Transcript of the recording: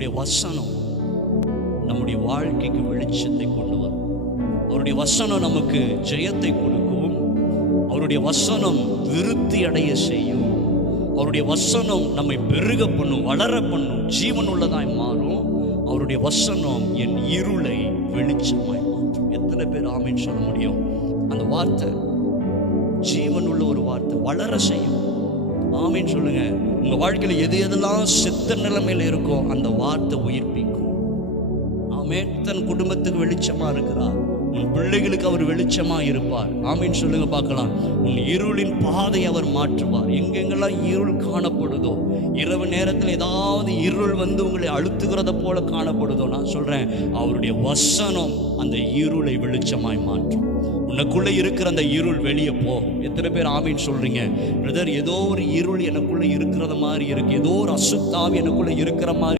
அவருடைய வசனம் நம்முடைய வாழ்க்கைக்கு வெளிச்சத்தை கொண்டு வரும். அவருடைய வசனம் நமக்கு ஜெயத்தை கொடுக்கும். அவருடைய வசனம் விருத்தி அடைய செய்யும். அவருடைய வசனம் நம்மை பெருக பண்ணும், வளர பண்ணும், ஜீவன் உள்ளதாய் மாறும். அவருடைய வசனம் என் இருளை வெளிச்சமாய் மாற்றும். எத்தனை பேர் ஆமீன் சொல்ல முடியும்? அந்த வார்த்தை ஜீவன் உள்ள ஒரு வார்த்தை, வளர செய்யும். ஆமீன் சொல்லுங்க. உங்க வாழ்க்கையில எது எதெல்லாம் செத்த நிலைமையில இருக்கோ அந்த வார்த்தை உயிர்ப்பிக்கும். ஆமீன். தன் குடும்பத்துக்கு வெளிச்சமா இருக்கிறார். உன் பிள்ளைகளுக்கு அவர் வெளிச்சமா இருப்பார். ஆமீன் சொல்லுங்க பார்க்கலாம். உன் இருளின் பாதை அவர் மாற்றுவார். எங்கெங்கெல்லாம் இருள் காணப்படுதோ, இரவு நேரத்தில் ஏதாவது இருள் வந்து உங்களை அழுத்துகிறத போல காணப்படுதோ, நான் சொல்றேன் அவருடைய வசனம் அந்த இருளை வெளிச்சமாய் மாற்றும். உனக்குள்ள இருக்கிற அந்த இருள் வெளியே போகும். எத்தனை பேர் ஆமீன் சொல்றீங்க? பிரதர், ஏதோ ஒரு இருள் எனக்குள்ள இருக்கிறது மாதிரி இருக்கு, ஏதோ ஒரு அசுத்தாவி எனக்குள்ள இருக்கிற மாதிரி